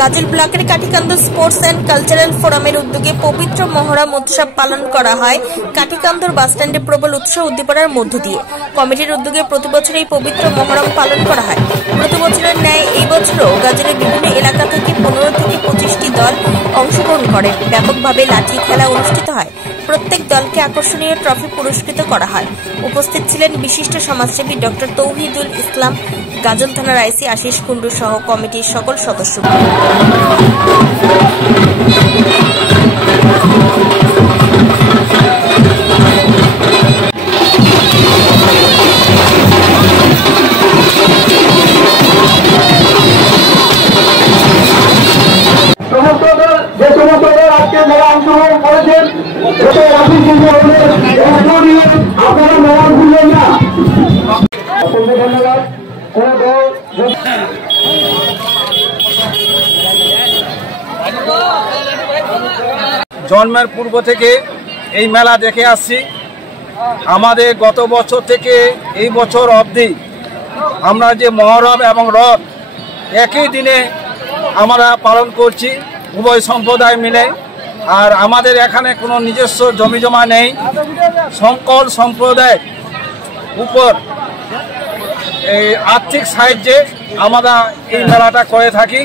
গাজল ব্লকের কাঠিকান্দ sports and cultural ফোরামের উদ্যোগে পবিত্র মহরম উৎসব পালন করা হয় কাঠিকান্দর বাসস্ট্যান্ডে প্রবল উৎসাহ উদ্দীপনার মধ্য দিয়ে। কমিটির উদ্যোগে প্রতি বছর এই পবিত্র মহরম পালন করা হয়। প্রতি বছরের ন্যায় এই বছরও গাজলের বিভিন্ন এলাকা থেকে 15 থেকে 25টি দল অংশগ্রহণ করে। ব্যাপকভাবে লাঠি খেলা অনুষ্ঠিত হয়। প্রত্যেক দলকে আকর্ষণীয় ট্রফি পুরস্কৃত করা হয়। উপস্থিত ছিলেন বিশিষ্ট সমাজসেবী ডক্টর তৌহিদুল ইসলাম, গাজল থানার আইসি আশিস কুন্ডু সহ কমিটির সকল সদস্য। জন্মের পূর্ব থেকে এই মেলা দেখে আসছি। আমাদের গত বছর থেকে এই বছর অবধি আমরা যে মহরম এবং রথ একই দিনে আমরা পালন করছি, উভয় সম্প্রদায় মিলে। আর আমাদের এখানে কোনো নিজস্ব জমিজমা নেই। সকল সম্প্রদায়ের উপর এই আর্থিক সাহায্যে আমরা এই মেলাটা করে থাকি।